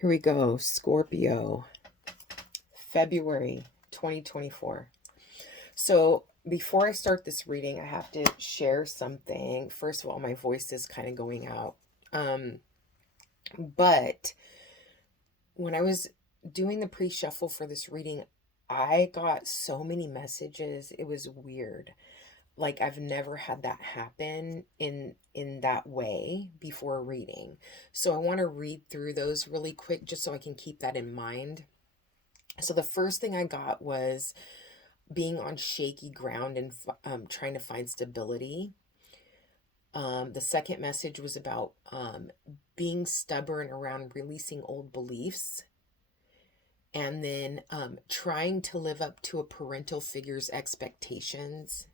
Here we go. Scorpio, February 2024. So before I start this reading, I have to share something. First of all, my voice is kind of going out. But when I was doing the pre-shuffle for this reading, I got so many messages. It was weird. Like I've never had that happen in that way before a reading. So I want to read through those really quick just so I can keep that in mind. So the first thing I got was being on shaky ground and trying to find stability. The second message was about being stubborn around releasing old beliefs. And then trying to live up to a parental figure's expectations.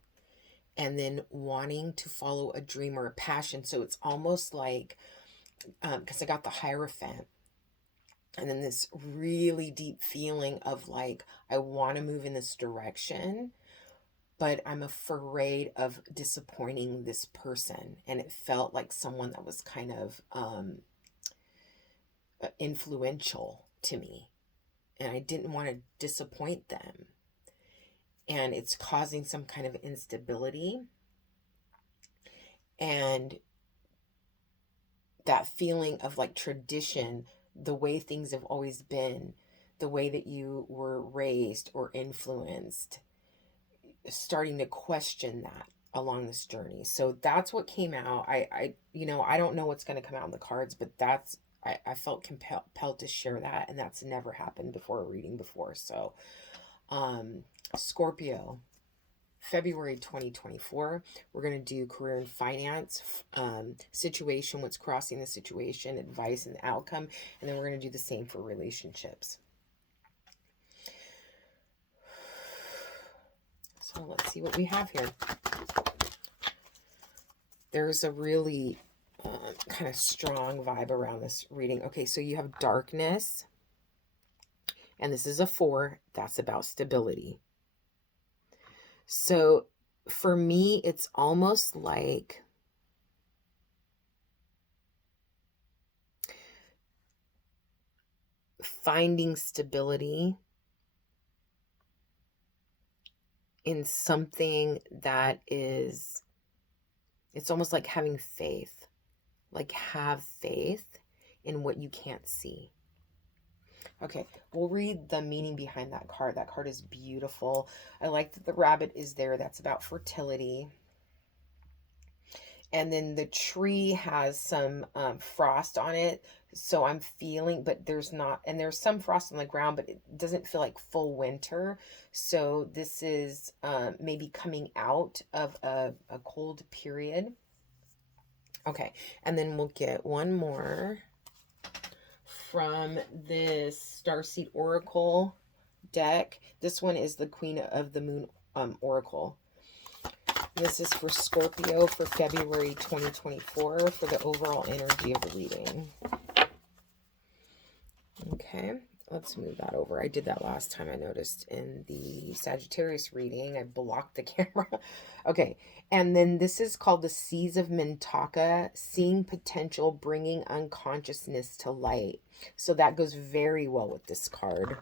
And then wanting to follow a dream or a passion. So it's almost like, because I got the Hierophant. And then this really deep feeling of like, I want to move in this direction, but I'm afraid of disappointing this person. And it felt like someone that was kind of influential to me. And I didn't want to disappoint them. And it's causing some kind of instability. And that feeling of like tradition, the way things have always been, the way that you were raised or influenced, starting to question that along this journey. So that's what came out. I don't know what's going to come out in the cards, but I felt compelled to share that, and that's never happened before a reading before. So, Scorpio, February 2024, we're going to do career and finance, situation, what's crossing the situation, advice and the outcome, and then we're going to do the same for relationships. So let's see what we have here. There's a really kind of strong vibe around this reading. Okay, so you have darkness, and this is a 4. That's about stability. So for me, it's almost like finding stability in something that is, it's almost like having faith. Like have faith in what you can't see. Okay, we'll read the meaning behind that card. That card is beautiful. I like that the rabbit is there. That's about fertility. And then the tree has some frost on it. So I'm feeling, but there's not, and there's some frost on the ground, but it doesn't feel like full winter. So this is maybe coming out of a cold period. Okay, and then we'll get one more from this Starseed Oracle deck. This one is the Queen of the Moon Oracle. This is for Scorpio for February 2024 for the overall energy of the reading. Okay, let's move that over. I did that last time, I noticed, in the Sagittarius reading. I blocked the camera. Okay, and then this is called the Seas of Mintaka, Seeing Potential, Bringing Unconsciousness to Light. So that goes very well with this card.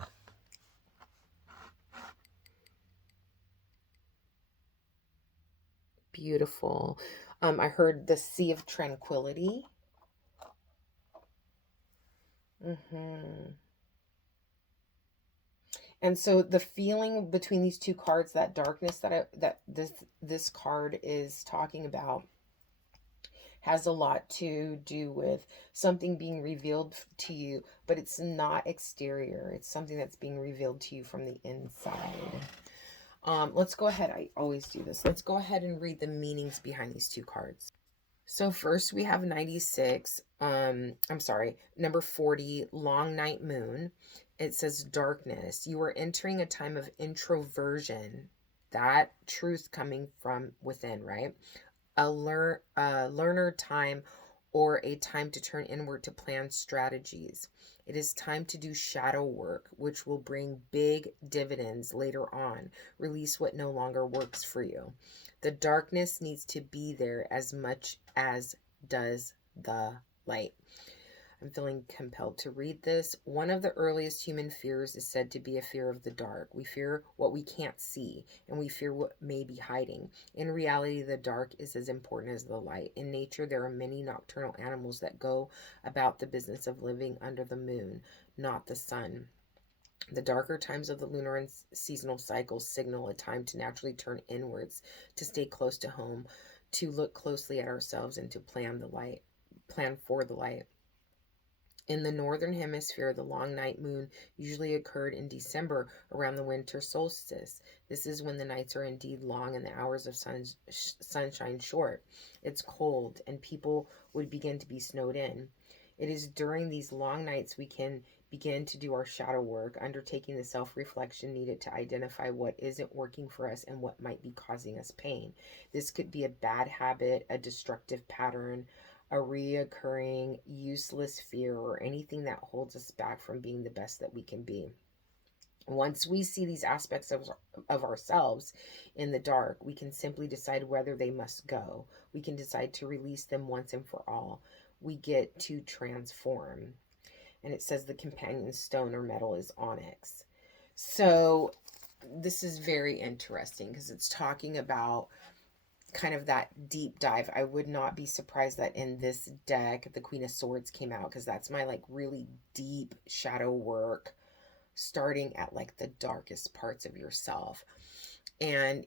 Beautiful. I heard the Sea of Tranquility. And so the feeling between these two cards, that darkness that this card is talking about, has a lot to do with something being revealed to you, but it's not exterior. It's something that's being revealed to you from the inside. Let's go ahead. I always do this. Let's go ahead and read the meanings behind these two cards. So first we have 96, number 40, Long Night Moon. It says darkness. You are entering a time of introversion. That truth coming from within, right? A learner time, or a time to turn inward to plan strategies. It is time to do shadow work, which will bring big dividends later on. Release what no longer works for you. The darkness needs to be there as much as does the light. I'm feeling compelled to read this. One of the earliest human fears is said to be a fear of the dark. We fear what we can't see, and we fear what may be hiding. In reality, the dark is as important as the light. In nature, there are many nocturnal animals that go about the business of living under the moon, not the sun. The darker times of the lunar and seasonal cycles signal a time to naturally turn inwards, to stay close to home, to look closely at ourselves, and to plan for the light. In the northern hemisphere, the long night moon usually occurred in December around the winter solstice. This is when the nights are indeed long and the hours of sunshine short. It's cold, and people would begin to be snowed in. It is during these long nights we can begin to do our shadow work, undertaking the self-reflection needed to identify what isn't working for us and what might be causing us pain. This could be a bad habit, a destructive pattern, a reoccurring useless fear, or anything that holds us back from being the best that we can be. Once we see these aspects of ourselves in the dark, we can simply decide whether they must go. We can decide to release them once and for all. We get to transform. And it says the companion stone or metal is onyx. So this is very interesting because it's talking about kind of that deep dive. I would not be surprised that in this deck the Queen of Swords came out, because that's my like really deep shadow work, starting at like the darkest parts of yourself. And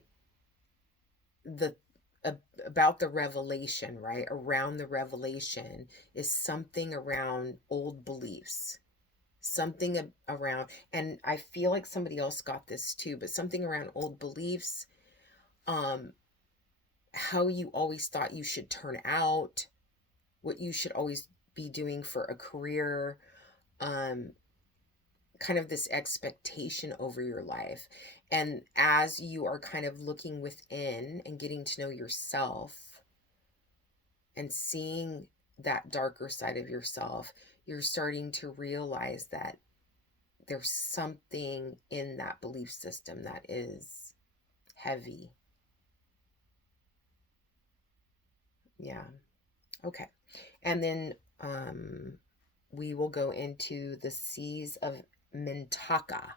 the about the revelation, right? Around the revelation is something around old beliefs. Something around, and I feel like somebody else got this too, but something around old beliefs, how you always thought you should turn out, what you should always be doing for a career, kind of this expectation over your life. And as you are kind of looking within and getting to know yourself and seeing that darker side of yourself, you're starting to realize that there's something in that belief system that is heavy. Yeah. Okay. And then we will go into the Seas of Mintaka.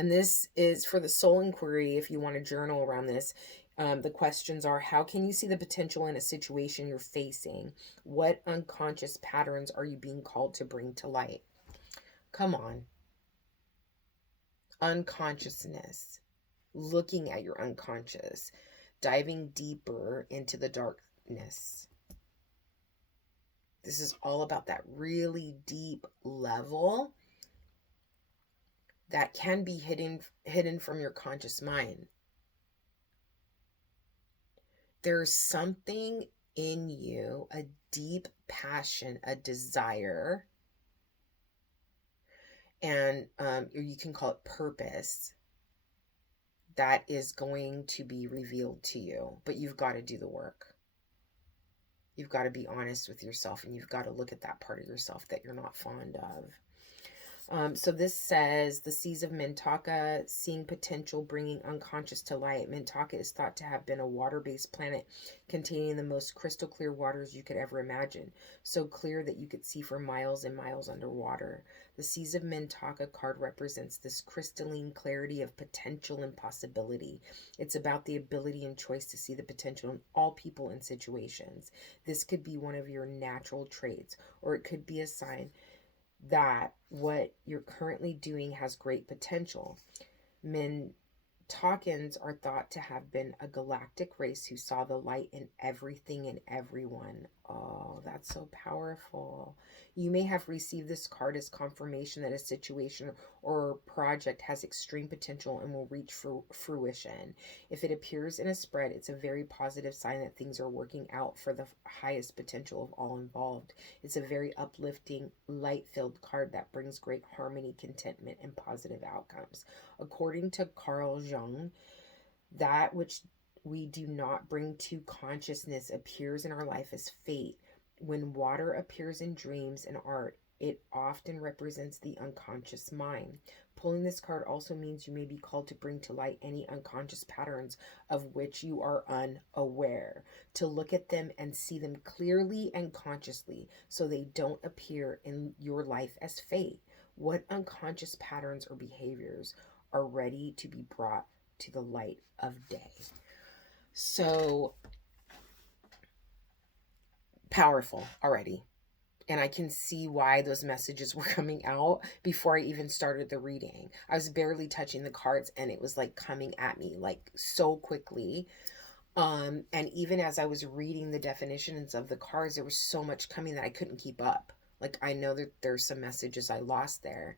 And this is for the soul inquiry. If you want to journal around this, the questions are: how can you see the potential in a situation you're facing? What unconscious patterns are you being called to bring to light? Come on. Unconsciousness. Looking at your unconscious. Diving deeper into the darkness. This is all about that really deep level that can be hidden from your conscious mind. There's something in you, a deep passion, a desire, and you can call it purpose, that is going to be revealed to you. But you've got to do the work. You've got to be honest with yourself, and you've got to look at that part of yourself that you're not fond of. So this says the Seas of Mintaka, seeing potential, bringing unconscious to light. Mintaka is thought to have been a water-based planet containing the most crystal clear waters you could ever imagine. So clear that you could see for miles and miles underwater. The Seas of Mintaka card represents this crystalline clarity of potential and possibility. It's about the ability and choice to see the potential in all people and situations. This could be one of your natural traits, or it could be a sign that what you're currently doing has great potential. Mintakans are thought to have been a galactic race who saw the light in everything and everyone. Oh, that's so powerful. You may have received this card as confirmation that a situation or project has extreme potential and will reach fruition. If it appears in a spread, it's a very positive sign that things are working out for the highest potential of all involved. It's a very uplifting, light-filled card that brings great harmony, contentment, and positive outcomes. According to Carl Jung, that which we do not bring to consciousness appears in our life as fate. When water appears in dreams and art, It often represents the unconscious mind. Pulling this card also means you may be called to bring to light any unconscious patterns of which you are unaware, to look at them and see them clearly and consciously so they don't appear in your life as fate. What unconscious patterns or behaviors are ready to be brought to the light of day? So powerful already. And I can see why those messages were coming out before I even started the reading. I was barely touching the cards and it was like coming at me like so quickly. And even as I was reading the definitions of the cards, there was so much coming that I couldn't keep up. Like I know that there's some messages I lost there.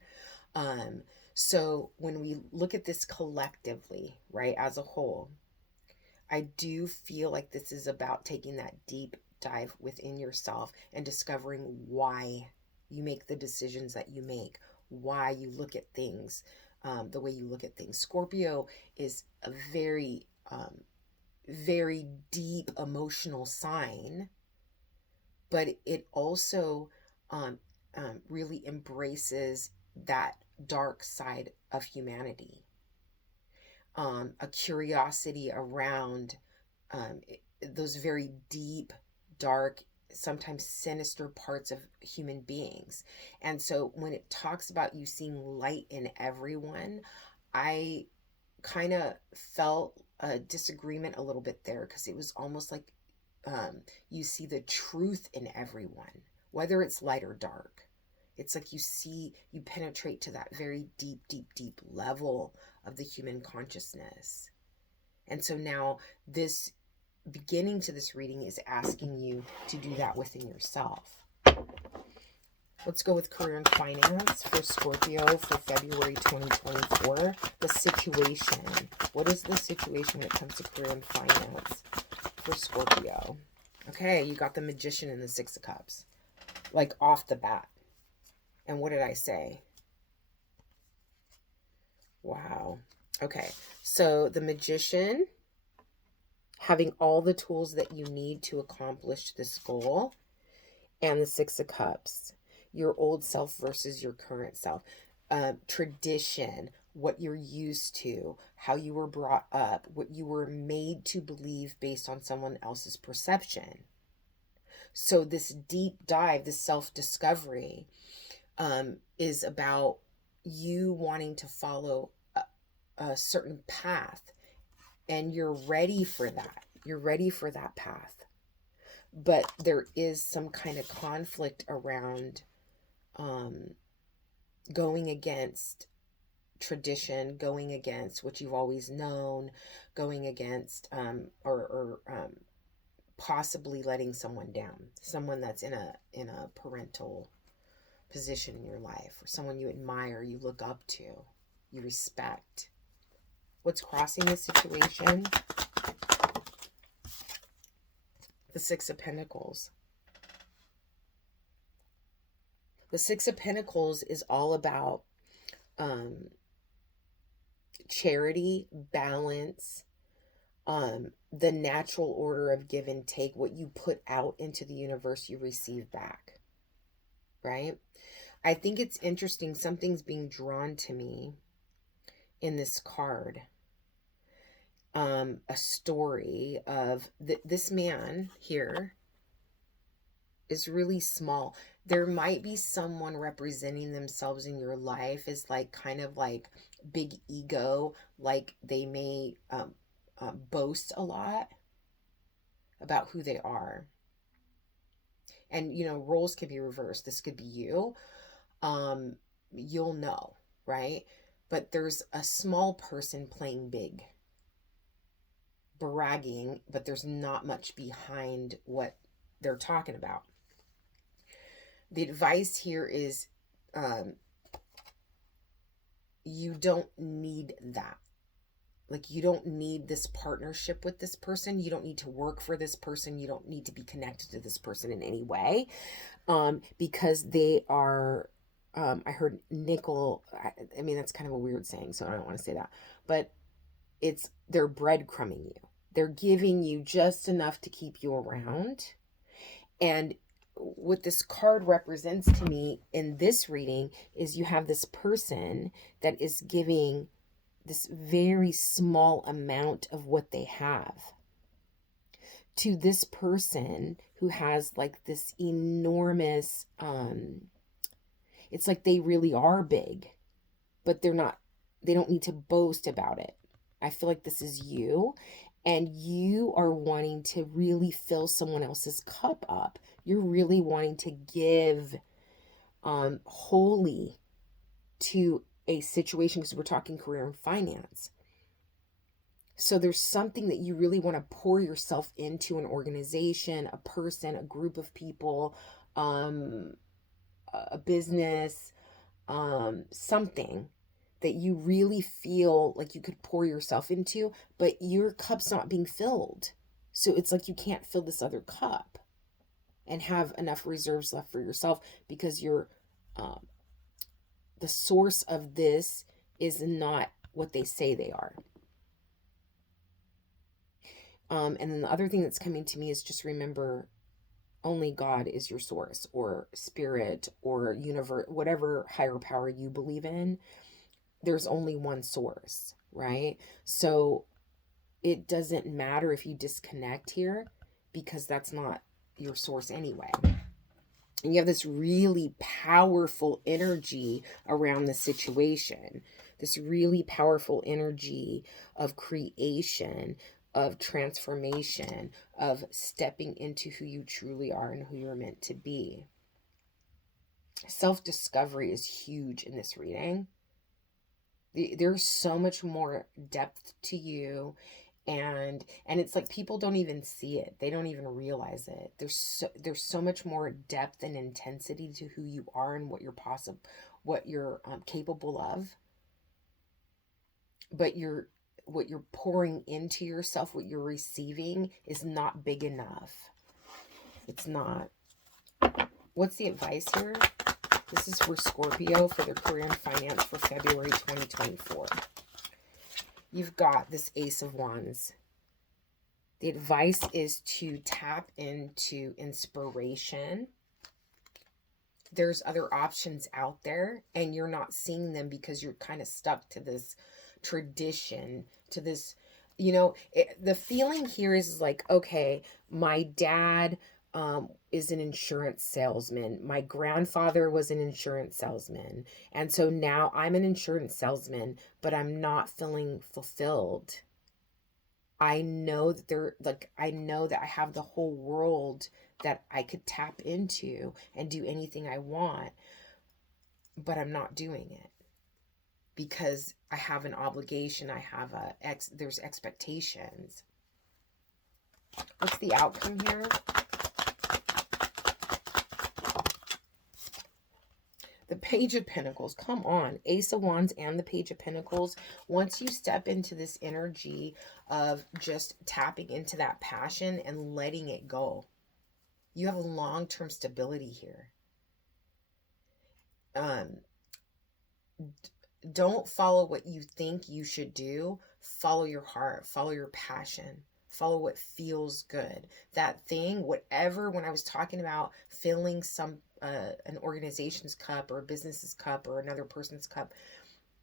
Um, so when we look at this collectively, right, as a whole, I do feel like this is about taking that deep dive within yourself and discovering why you make the decisions that you make, why you look at things the way you look at things. Scorpio is a very deep emotional sign, but it also really embraces that dark side of humanity, a curiosity around um, those very deep, dark, sometimes sinister parts of human beings. And so when it talks about you seeing light in everyone, I kind of felt a disagreement a little bit there because it was almost like you see the truth in everyone, whether it's light or dark. It's like you penetrate to that very deep, deep, deep level of the human consciousness. And so now this beginning to this reading is asking you to do that within yourself. Let's go with career and finance for Scorpio for February 2024. The situation. What is the situation when it comes to career and finance for Scorpio? Okay, you got the Magician and the Six of Cups. Like off the bat. And what did I say? Wow. Okay, so the Magician, having all the tools that you need to accomplish this goal, and the Six of Cups, your old self versus your current self. Tradition, what you're used to, how you were brought up, what you were made to believe based on someone else's perception. So this deep dive, this self-discovery, is about you wanting to follow a certain path, and you're ready for that. You're ready for that path. But there is some kind of conflict around going against tradition, going against what you've always known, going against or possibly letting someone down, someone that's in a parental position in your life, or someone you admire, you look up to, you respect. What's crossing the situation? The Six of Pentacles. The Six of Pentacles is all about charity, balance, the natural order of give and take. What you put out into the universe, you receive back, right? I think it's interesting. Something's being drawn to me in this card. A story of this man here is really small. There might be someone representing themselves in your life as like kind of like big ego, like they may boast a lot about who they are. And you know, roles could be reversed. This could be you. You'll know, right? But there's a small person playing big, bragging, but there's not much behind what they're talking about. The advice here is you don't need that. Like, you don't need this partnership with this person. You don't need to work for this person. You don't need to be connected to this person in any way, because they are, I heard nickel. I mean, that's kind of a weird saying, so I don't want to say that. But they're breadcrumbing you. They're giving you just enough to keep you around. And what this card represents to me in this reading is you have this person that is giving this very small amount of what they have to this person who has like this enormous it's like they really are big, but they don't need to boast about it. I feel like this is you, and you are wanting to really fill someone else's cup up. You're really wanting to give wholly to a situation, because we're talking career and finance. So there's something that you really want to pour yourself into, an organization, a person, a group of people, a business, something that you really feel like you could pour yourself into, but your cup's not being filled. So it's like you can't fill this other cup and have enough reserves left for yourself, because you're the source of this is not what they say they are. And then the other thing that's coming to me is just remember, only God is your source, or spirit, or universe, whatever higher power you believe in. There's only one source, right? So it doesn't matter if you disconnect here, because that's not your source anyway. And you have this really powerful energy around the situation, this really powerful energy of creation, of transformation, of stepping into who you truly are and who you're meant to be. Self-discovery is huge in this reading. There's so much more depth to you, and it's like people don't even see it, they don't even realize it. There's so much more depth and intensity to who you are and what you're capable of. But what you're pouring into yourself, what you're receiving, is not big enough. It's not. What's the advice here? This is for Scorpio, for their career and finance for February 2024. You've got this Ace of Wands. The advice is to tap into inspiration. There's other options out there, and you're not seeing them because you're kind of stuck to this tradition, to this, the feeling here is like, okay, my dad is an insurance salesman. My grandfather was an insurance salesman. And so now I'm an insurance salesman, but I'm not feeling fulfilled. I know that I know that I have the whole world that I could tap into and do anything I want, but I'm not doing it because I have an obligation. There's expectations. What's the outcome here? The Page of Pentacles. Come on. Ace of Wands and the Page of Pentacles. Once you step into this energy of just tapping into that passion and letting it go, you have long-term stability here. Don't follow what you think you should do. Follow your heart. Follow your passion. Follow what feels good. That thing, whatever, when I was talking about filling an organization's cup, or a business's cup, or another person's cup,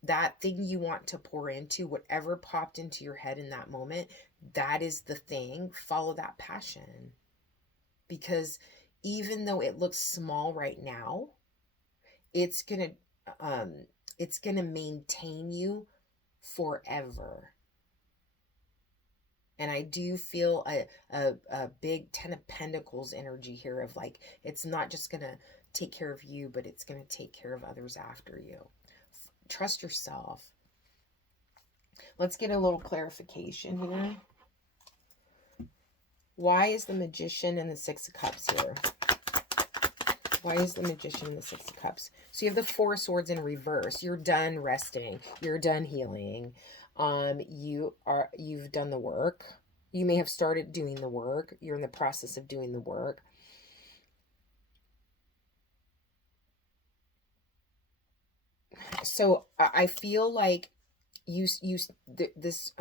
that thing you want to pour into, whatever popped into your head in that moment, that is the thing. Follow that passion. Because even though it looks small right now, it's going to maintain you forever. And I do feel a big 10 of Pentacles energy here of like, it's not just going to take care of you, but it's going to take care of others after you. Trust yourself. Let's get a little clarification here. Why is the Magician and the Six of Cups here? Why is the Magician and the Six of Cups? So you have the Four of Swords in reverse. You're done resting. You're done healing. You've done the work. You may have started doing the work. You're in the process of doing the work. So I feel like this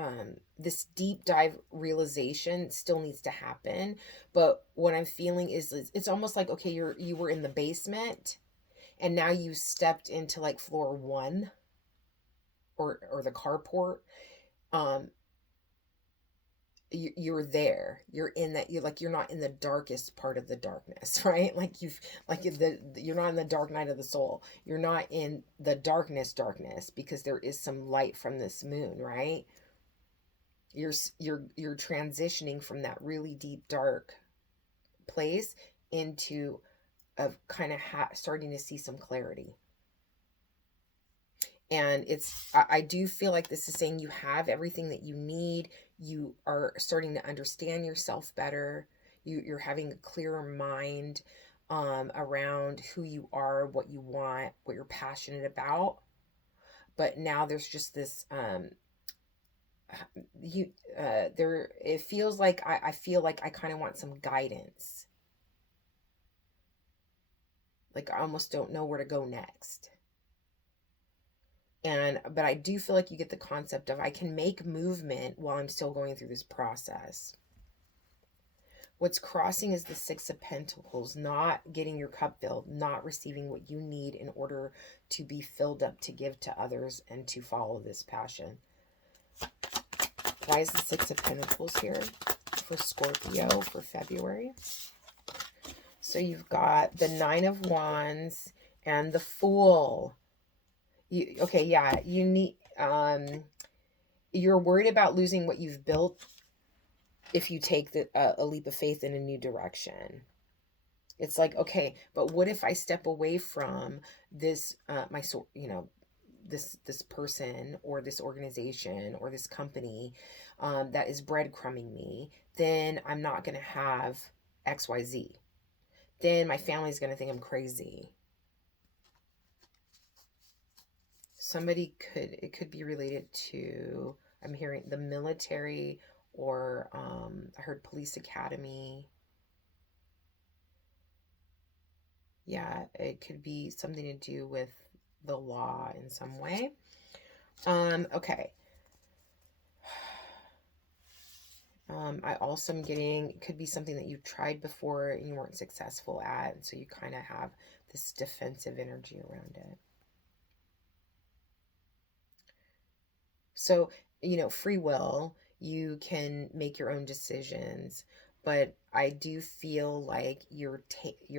deep dive realization still needs to happen. But what I'm feeling is it's almost like, okay, you were in the basement and now you stepped into like floor 1 or the carport. um you're there, you're in that, you're like, you're not in the darkest part of the darkness, right? Like you're not in the dark night of the soul, you're not in the darkness, because there is some light from this moon, right? You're transitioning from that really deep dark place into of kind of starting to see some clarity. And I do feel like this is saying you have everything that you need. You are starting to understand yourself better. You're having a clearer mind around who you are, what you want, what you're passionate about. But now there's just this you there it feels like I feel like I kind of want some guidance. Like I almost don't know where to go next. But I do feel like you get the concept of I can make movement while I'm still going through this process. What's crossing is the Six of Pentacles, not getting your cup filled, not receiving what you need in order to be filled up to give to others and to follow this passion. Why is the Six of Pentacles here for Scorpio for February? So you've got the Nine of Wands and the Fool. Okay, yeah, you need you're worried about losing what you've built if you take a leap of faith in a new direction. It's like, okay, but what if I step away from this this person or this organization or this company that is breadcrumbing me? Then I'm not going to have XYZ. Then my family's going to think I'm crazy. It could be related to, I'm hearing the military, or I heard police academy. Yeah, it could be something to do with the law in some way. Okay. I also am getting, it could be something that you tried before and you weren't successful at, and so you kind of have this defensive energy around it. So, free will, you can make your own decisions, but I do feel like you're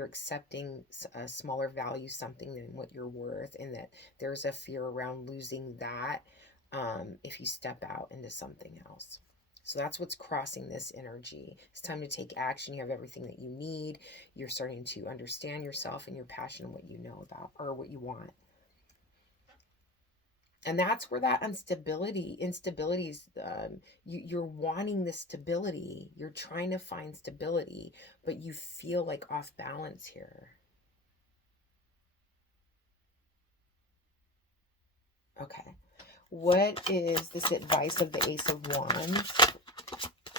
accepting a smaller value something than what you're worth, and that there's a fear around losing that if you step out into something else. So that's what's crossing this energy. It's time to take action. You have everything that you need. You're starting to understand yourself and your passion and what you know about or what you want. And that's where that instability is. You're wanting the stability. You're trying to find stability, but you feel like off balance here. Okay. What is this advice of the Ace of Wands?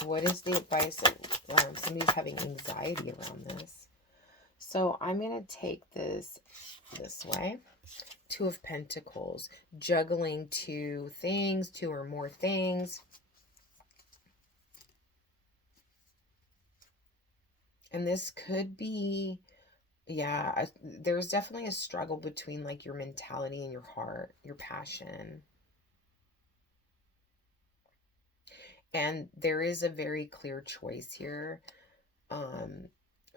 What is the advice of somebody's having anxiety around this? So I'm going to take this way. Two of Pentacles, juggling two or more things. And this could be, yeah, there's definitely a struggle between like your mentality and your heart, your passion. And there is a very clear choice here.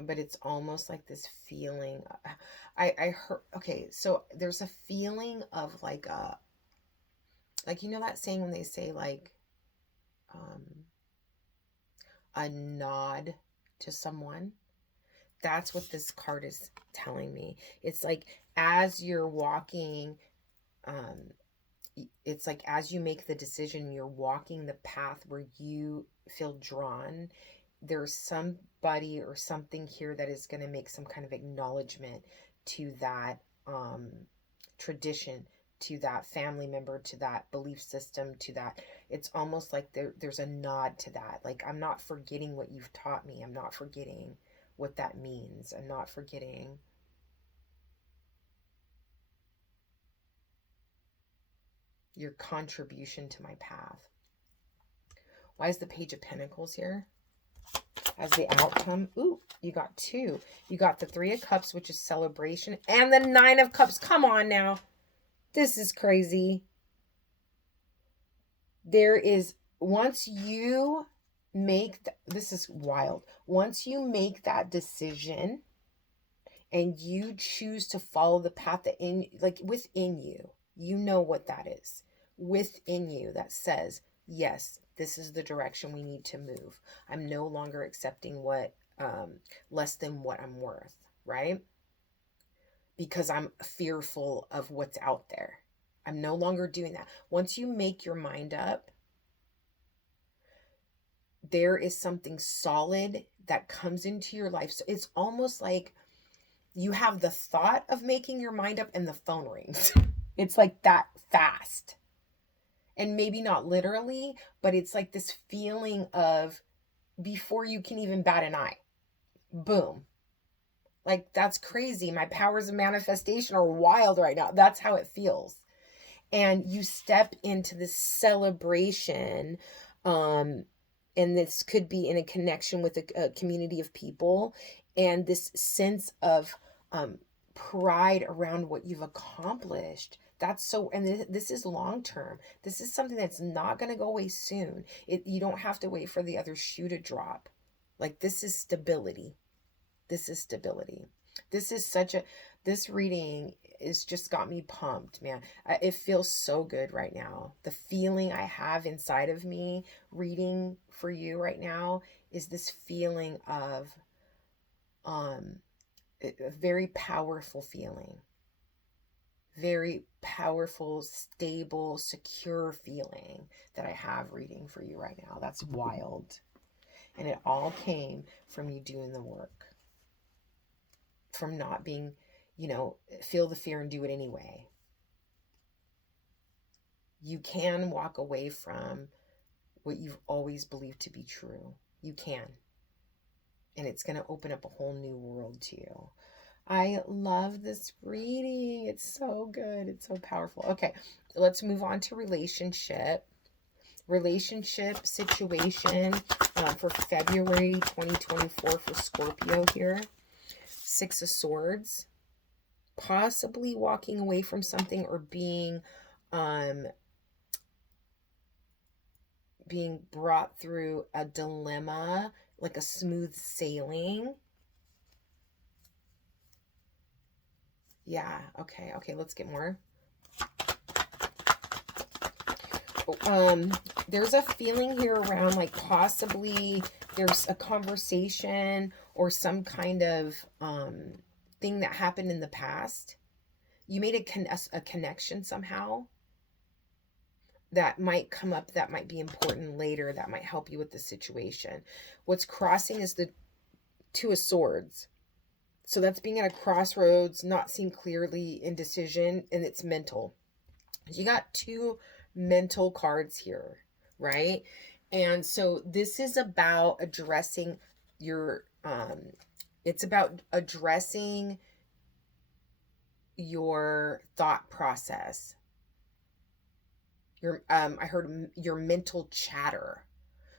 But it's almost like this feeling. I heard, okay, so there's a feeling of like that saying when they say like a nod to someone. That's what this card is telling me. It's like as you're walking, it's like as you make the decision, you're walking the path where you feel drawn. There's somebody or something here that is going to make some kind of acknowledgement to that tradition, to that family member, to that belief system, to that. It's almost like there's a nod to that. Like, I'm not forgetting what you've taught me. I'm not forgetting what that means. I'm not forgetting. your contribution to my path. Why is the Page of Pentacles here? As the outcome, ooh, you got 2. You got the 3 of Cups, which is celebration, and the 9 of Cups. Come on now. This is crazy. There is, once you make, this is wild. Once you make that decision and you choose to follow the path that within you, you know what that is. Within you that says, yes, this is the direction we need to move. I'm no longer accepting what less than what I'm worth, right? Because I'm fearful of what's out there. I'm no longer doing that. Once you make your mind up, there is something solid that comes into your life. So it's almost like you have the thought of making your mind up and the phone rings. It's like that fast. And maybe not literally, but it's like this feeling of before you can even bat an eye. Boom. Like, that's crazy. My powers of manifestation are wild right now. That's how it feels. And you step into this celebration, and this could be in a connection with a community of people, and this sense of pride around what you've accomplished. That's so, and this is long term. This is something that's not going to go away soon. You don't have to wait for the other shoe to drop. Like, this is stability. This is stability. This is this reading is just got me pumped, man. It feels so good right now. The feeling I have inside of me reading for you right now is this feeling of a very powerful feeling. Very powerful, stable, secure feeling that I have reading for you right now. That's wild. And it all came from you doing the work. From not being, feel the fear and do it anyway. You can walk away from what you've always believed to be true. You can. And it's going to open up a whole new world to you. I love this reading. It's so good. It's so powerful. Okay, let's move on to relationship situation for February 2024 for Scorpio here. 6 of Swords. Possibly walking away from something or being brought through a dilemma, like a smooth sailing. Yeah, okay, let's get more. There's a feeling here around like possibly there's a conversation or some kind of thing that happened in the past. You made a connection somehow that might come up, that might be important later, that might help you with the situation. What's crossing is the 2 of Swords. So that's being at a crossroads, not seeing clearly, indecision, and it's mental. You got 2 mental cards here, right? And so this is about addressing it's about addressing your thought process. I heard your mental chatter.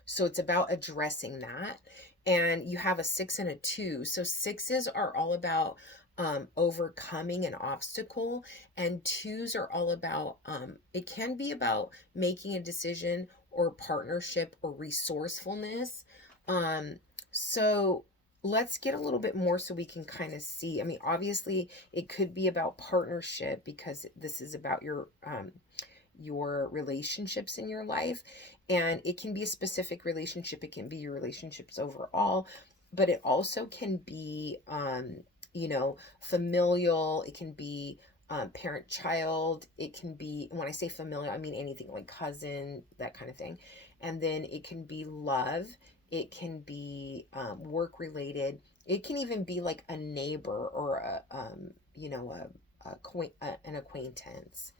So it's about addressing that. And you have a 6 and a 2. So 6s are all about overcoming an obstacle, and 2s are all about it can be about making a decision or partnership or resourcefulness. So let's get a little bit more so we can kind of see. I mean, obviously it could be about partnership because this is about your relationships in your life, and it can be a specific relationship. It can be your relationships overall, but it also can be familial. It can be parent child. It can be, when I say familial, I mean anything like cousin, that kind of thing. And then it can be love. It can be work related. It can even be like a neighbor or an acquaintance.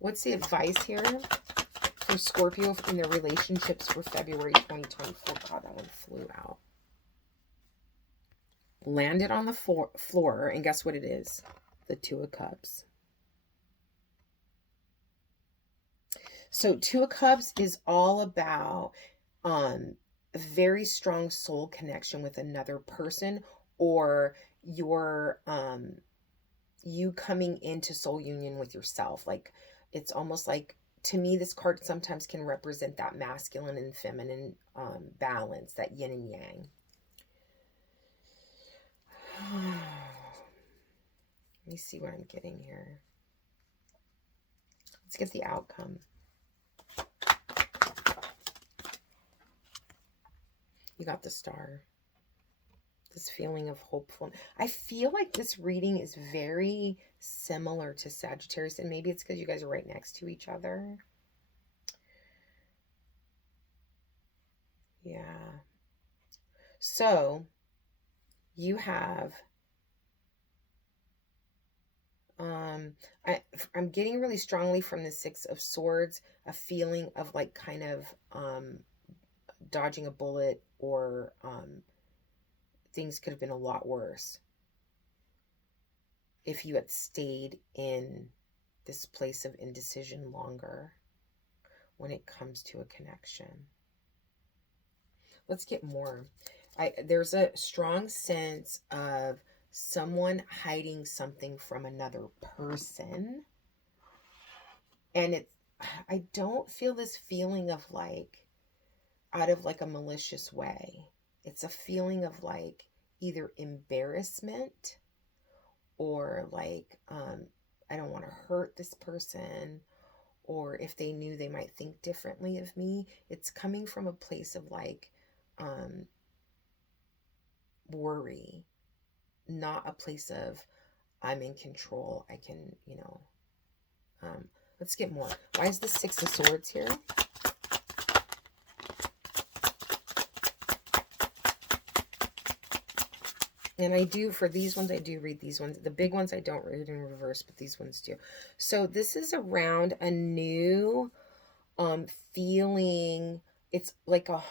What's the advice here for Scorpio in their relationships for February 2024? God, that one flew out. Landed on the floor, and guess what it is? The 2 of Cups. So Two of Cups is all about a very strong soul connection with another person, or your you coming into soul union with yourself. Like, it's almost like, to me, this card sometimes can represent that masculine and feminine balance, that yin and yang. Let me see what I'm getting here. Let's get the outcome. You got the Star. This feeling of hopeful. I feel like this reading is very similar to Sagittarius, and maybe it's because you guys are right next to each other. Yeah. So you have I'm getting really strongly from the Six of Swords a feeling of like kind of dodging a bullet, or things could have been a lot worse if you had stayed in this place of indecision longer when it comes to a connection. Let's get more. There's a strong sense of someone hiding something from another person. And I don't feel this feeling of like, out of like a malicious way. It's a feeling of like either embarrassment, or like, I don't want to hurt this person, or if they knew, they might think differently of me. It's coming from a place of like, worry, not a place of I'm in control. I can, let's get more. Why is the Six of Swords here? And I do, for these ones, I do read these ones. The big ones I don't read in reverse, but these ones do. So this is around a new feeling. It's like a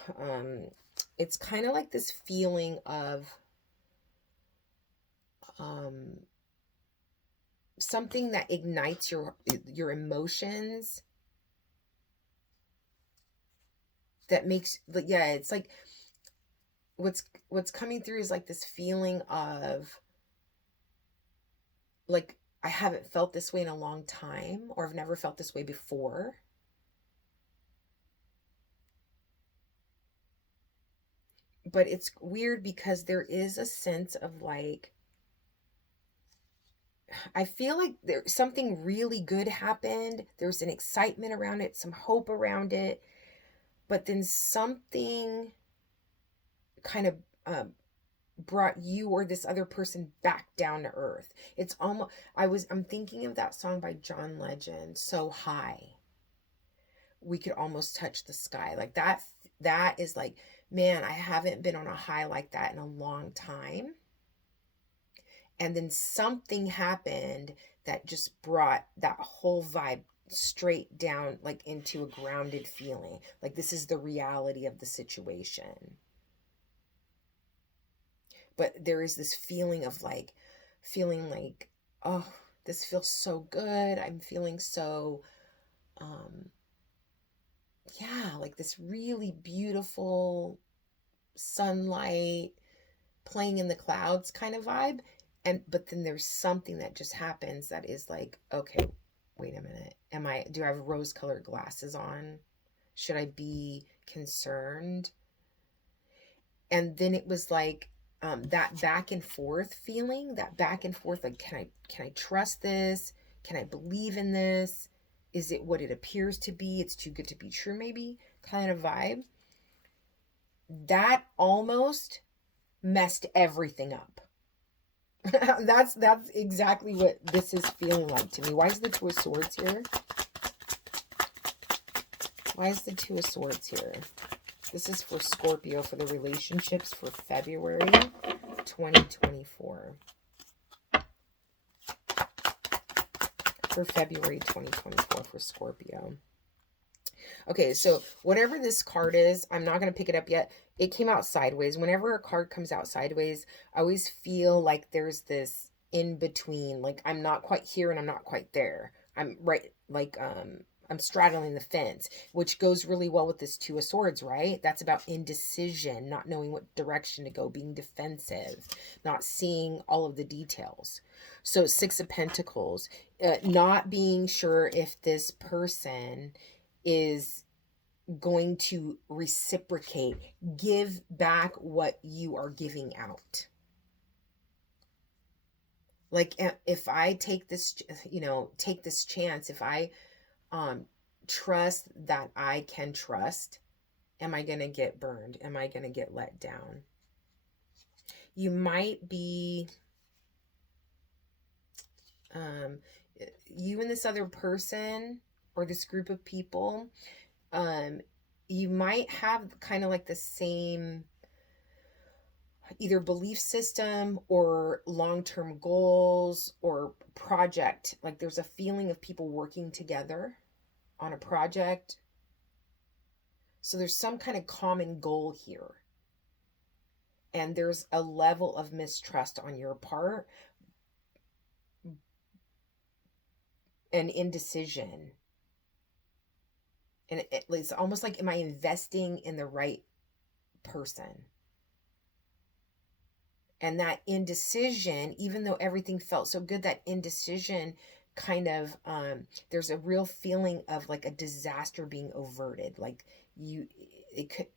it's kind of like this feeling of something that ignites your emotions, that makes, yeah, it's like what's coming through is like this feeling of like, I haven't felt this way in a long time, or I've never felt this way before. But it's weird because there is a sense of like, I feel like there's something really good happened. There's an excitement around it, some hope around it, but then something kind of brought you or this other person back down to earth. It's almost, I'm thinking of that song by John Legend, So High. We could almost touch the sky. Like that is like, man, I haven't been on a high like that in a long time. And then something happened that just brought that whole vibe straight down, like into a grounded feeling. Like, this is the reality of the situation. But there is this feeling of like, oh, this feels so good. I'm feeling so, yeah, like this really beautiful sunlight playing in the clouds kind of vibe. But then there's something that just happens that is like, okay, wait a minute. Do I have rose colored glasses on? Should I be concerned? And then it was like, that back and forth feeling, like, can I trust this? Can I believe in this? Is it what it appears to be? It's too good to be true, maybe, kind of vibe. That almost messed everything up. That's exactly what this is feeling like to me. Why is the Two of Swords here? Why is the Two of Swords here? This is for Scorpio, for the relationships for February 2024. For February 2024 for Scorpio. Okay, so whatever this card is, I'm not going to pick it up yet. It came out sideways. Whenever a card comes out sideways, I always feel like there's this in between. Like, I'm not quite here and I'm not quite there. I'm right, like, I'm straddling the fence, which goes really well with this Two of Swords, right? That's about indecision, not knowing what direction to go, being defensive, not seeing all of the details. So Six of Pentacles, not being sure if this person is going to reciprocate, give back what you are giving out. Like if I take this, take this chance, if I trust that I can trust, am I going to get burned? Am I going to get let down? You might be, you and this other person or this group of people, you might have kind of like the same either belief system or long-term goals or project. Like there's a feeling of people working together on a project. So there's some kind of common goal here. And there's a level of mistrust on your part and indecision. And it's almost like, am I investing in the right person? And that indecision, even though everything felt so good, that indecision kind of, there's a real feeling of like a disaster being averted. Like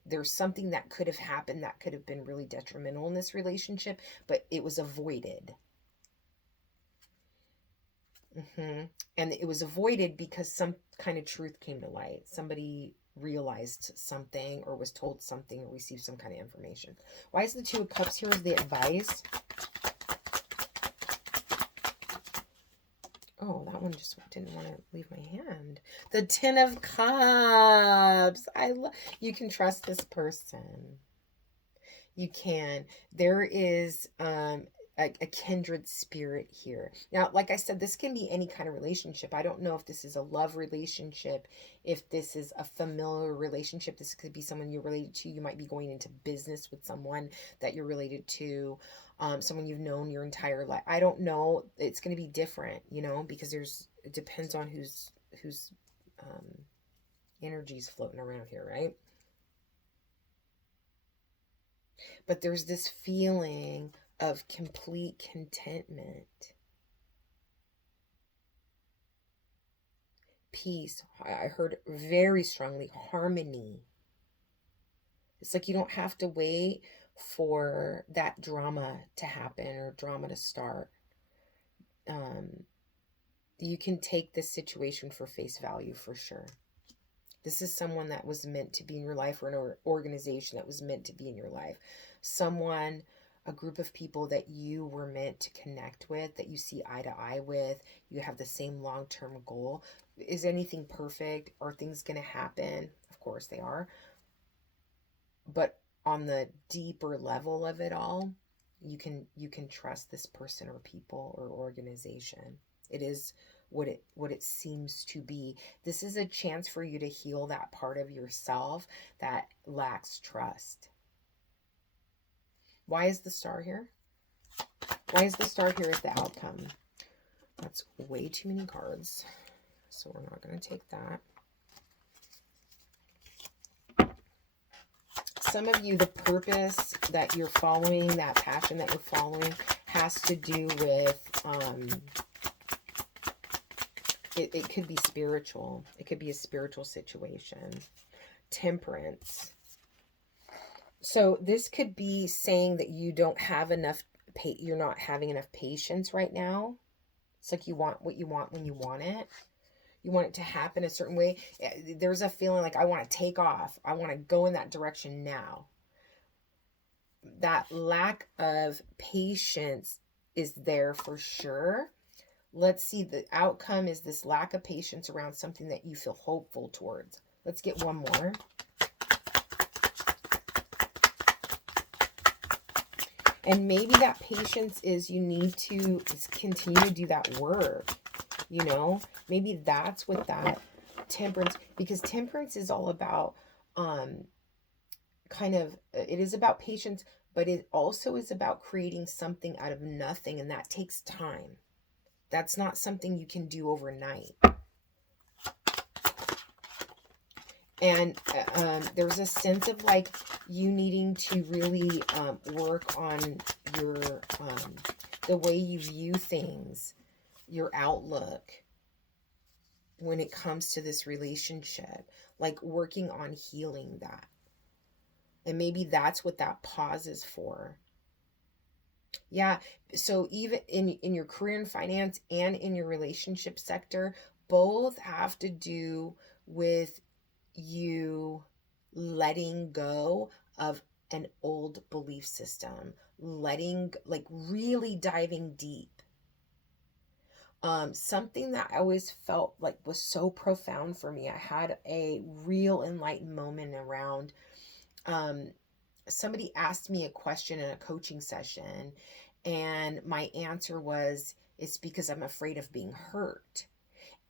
there's something that could have happened that could have been really detrimental in this relationship, but it was avoided. And it was avoided because some kind of truth came to light. Somebody realized something or was told something or received some kind of information. Why is the Two of Cups here as the advice? Oh, that one just didn't want to leave my hand. The Ten of Cups. You can trust this person. You can. There is a kindred spirit here. Now, like I said, this can be any kind of relationship. I don't know if this is a love relationship, if this is a familiar relationship. This could be someone you're related to. You might be going into business with someone that you're related to, someone you've known your entire life. I don't know. It's going to be different, because it depends on whose energy's floating around here, right? But there's this feeling of complete contentment, peace. I heard very strongly harmony. It's like you don't have to wait for that drama to happen or drama to start. You can take this situation for face value for sure. This is someone that was meant to be in your life, or an organization that was meant to be in your life. Someone, a group of people that you were meant to connect with, that you see eye to eye with. You have the same long-term goal. Is anything perfect? Are things going to happen? Of course they are. But on the deeper level of it all, you can trust this person or people or organization. It is what it seems to be. This is a chance for you to heal that part of yourself that lacks trust. Why is the Star here? Why is the Star here as the outcome? That's way too many cards, so we're not going to take that. Some of you, the purpose that you're following, that passion that you're following, has to do with, it could be spiritual. It could be a spiritual situation. Temperance. So this could be saying that you don't have enough, you're not having enough patience right now. It's like you want what you want when you want it. You want it to happen a certain way. There's a feeling like I want to take off. I want to go in that direction now. That lack of patience is there for sure. Let's see, the outcome is this lack of patience around something that you feel hopeful towards. Let's get one more. And maybe that patience is you need to continue to do that work. Maybe that's what that temperance, because temperance is all about, it is about patience, but it also is about creating something out of nothing. And that takes time. That's not something you can do overnight. And there's a sense of like you needing to really work on your the way you view things, your outlook when it comes to this relationship, like working on healing that. And maybe that's what that pause is for. Yeah. So even in your career and finance and in your relationship sector, both have to do with you letting go of an old belief system, letting, like, really diving deep. Something that I always felt like was so profound for me. I had a real enlightened moment around um, somebody asked me a question in a coaching session, and my answer was, it's because I'm afraid of being hurt.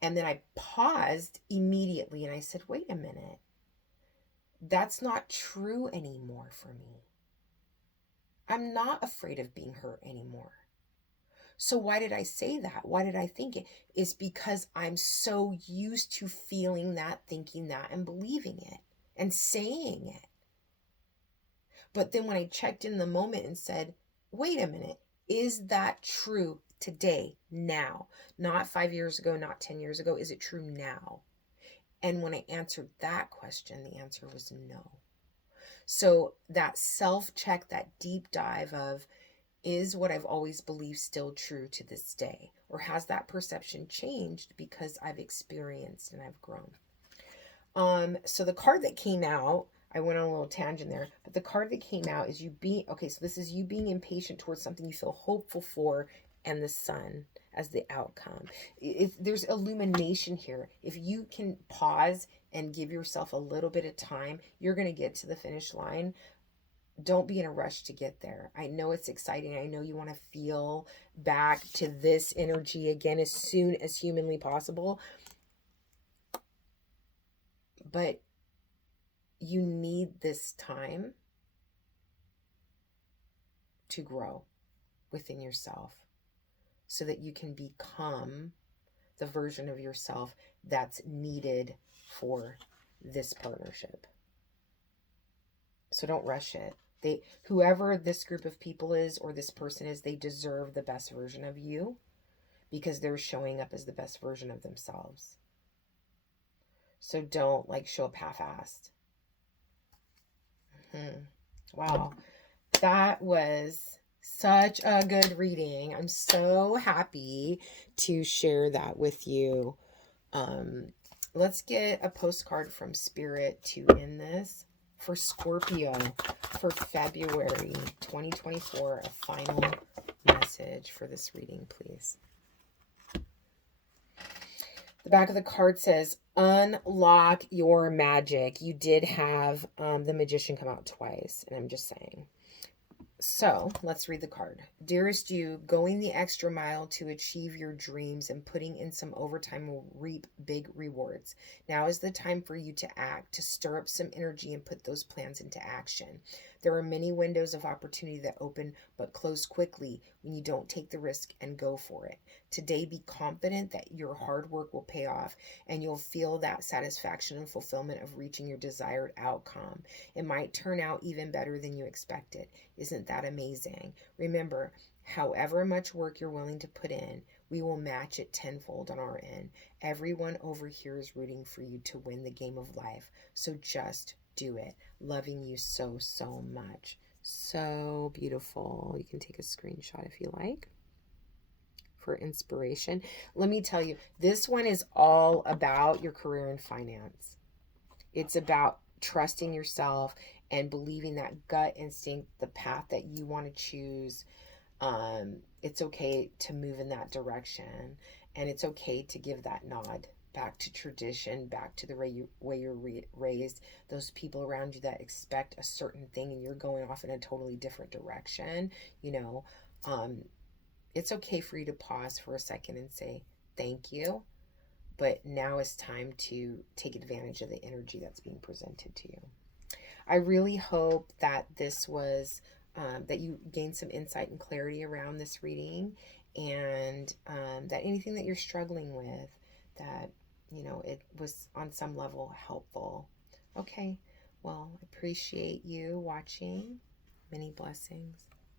And then I paused immediately and I said, wait a minute, that's not true anymore for me. I'm not afraid of being hurt anymore. So why did I say that? Why did I think it? It's because I'm so used to feeling that, thinking that, and believing it and saying it. But then when I checked in the moment and said, wait a minute, is that true today, now? Not 5 years ago, not 10 years ago. Is it true now? And when I answered that question, the answer was no. So that self check, that deep dive of, is what I've always believed still true to this day? Or has that perception changed because I've experienced and I've grown? So the card that came out, I went on a little tangent there, but the card that came out is you being, okay, so this is you being impatient towards something you feel hopeful for, and the sun as the outcome. There's illumination here. If you can pause and give yourself a little bit of time, you're going to get to the finish line. Don't be in a rush to get there. I know it's exciting. I know you want to feel back to this energy again as soon as humanly possible. But you need this time to grow within yourself so that you can become the version of yourself that's needed for this partnership. So don't rush it. Whoever this group of people is or this person is, they deserve the best version of you because they're showing up as the best version of themselves. So don't like show up half-assed. Wow. That was such a good reading. I'm so happy to share that with you. Let's get a postcard from Spirit to end this. For Scorpio, for February 2024, a final message for this reading, please. The back of the card says, unlock your magic. You did have the Magician come out twice, and I'm just saying. So let's read the card. Dearest you, going the extra mile to achieve your dreams and putting in some overtime will reap big rewards. Now is the time for you to act, to stir up some energy and put those plans into action. There are many windows of opportunity that open but close quickly when you don't take the risk and go for it. Today, be confident that your hard work will pay off and you'll feel that satisfaction and fulfillment of reaching your desired outcome. It might turn out even better than you expected. Isn't that amazing? Remember, however much work you're willing to put in, we will match it tenfold on our end. Everyone over here is rooting for you to win the game of life. So just do it. Loving you so, so much. So beautiful. You can take a screenshot if you like for inspiration. Let me tell you, this one is all about your career and finance. It's about trusting yourself and believing that gut instinct, the path that you want to choose. It's okay to move in that direction, and it's okay to give that nod back to tradition, back to the way you're raised, those people around you that expect a certain thing and you're going off in a totally different direction. It's okay for you to pause for a second and say thank you, but now is time to take advantage of the energy that's being presented to you. I really hope that this was that you gained some insight and clarity around this reading, and that anything that you're struggling with, that it was on some level helpful. Okay. Well, I appreciate you watching. Many blessings.